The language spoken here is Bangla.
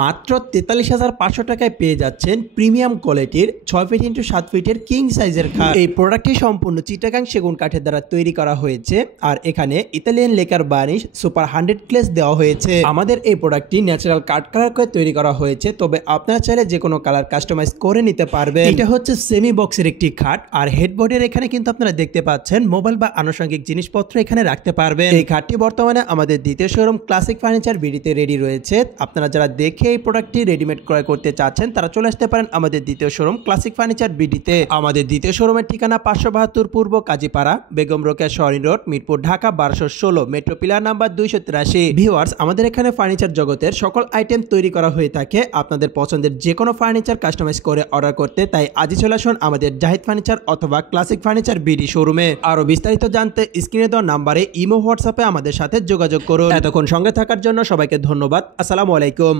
মাত্র ৪৩,৫০০ টাকায় পেয়ে যাচ্ছেন প্রিমিয়াম কোয়ালিটির ৬ ফিট ইন্টু ৭ ফিটের কিং সাইজের খাট। এই প্রোডাক্টটি সম্পূর্ণ চিটাগাং সেগুন কাঠের দ্বারা তৈরি করা হয়েছে আর এখানে Italian lacquer varnish super 100 glaze দেওয়া হয়েছে। আমাদের এই প্রোডাক্টটি ন্যাচারাল কাঠ কালার করে তৈরি করা হয়েছে, তবে আপনারা চাইলে যে কোনো কালার কাস্টমাইজ করে নিতে পারবেন। এটা হচ্ছে সেমি বক্সের একটি খাট আর হেডবোর্ডের এখানে কিন্তু আপনারা দেখতে পাচ্ছেন মোবাইল বা আনুষঙ্গিক জিনিসপত্র এখানে রাখতে পারবেন। এই খাটটি বর্তমানে আমাদের দ্বিতীয় শোরুম ক্লাসিক ফার্নিচার বিডিতে রেডি রয়েছে। আপনারা যারা দেখে এই প্রোডাক্টটি রেডিমেড ক্রয় করতে চাচ্ছেন তারা চলে আসতে পারেন আমাদের দ্বিতীয় শোরুম ক্লাসিক ফার্নিচার বিডিতে। আমাদের দ্বিতীয় শোরুমের ঠিকানা 572 পূর্ব কাজীপাড়া, বেগম রোকেয়া সরণি road, Mirpur, Dhaka 1216, metro pillar number 283। Viewers, আমাদের এখানে ফার্নিচার জগতের সকল আইটেম তৈরি করা হয়ে থাকে। আপনাদের পছন্দের যে কোনো ফার্নিচার কাস্টমাইজ করে অর্ডার করতে তাই আজই চলে আসুন আমাদের জাহিদ ফার্নিচার অথবা ক্লাসিক ফার্নিচার বিডি শোরুমে। আরো বিস্তারিত জানতে স্ক্রিনে দেওয়া নাম্বারে ইমো হোয়াটসঅ্যাপে আমাদের সাথে যোগাযোগ করুন। এতক্ষণ সঙ্গে থাকার জন্য সবাইকে ধন্যবাদ। আসসালামু আলাইকুম।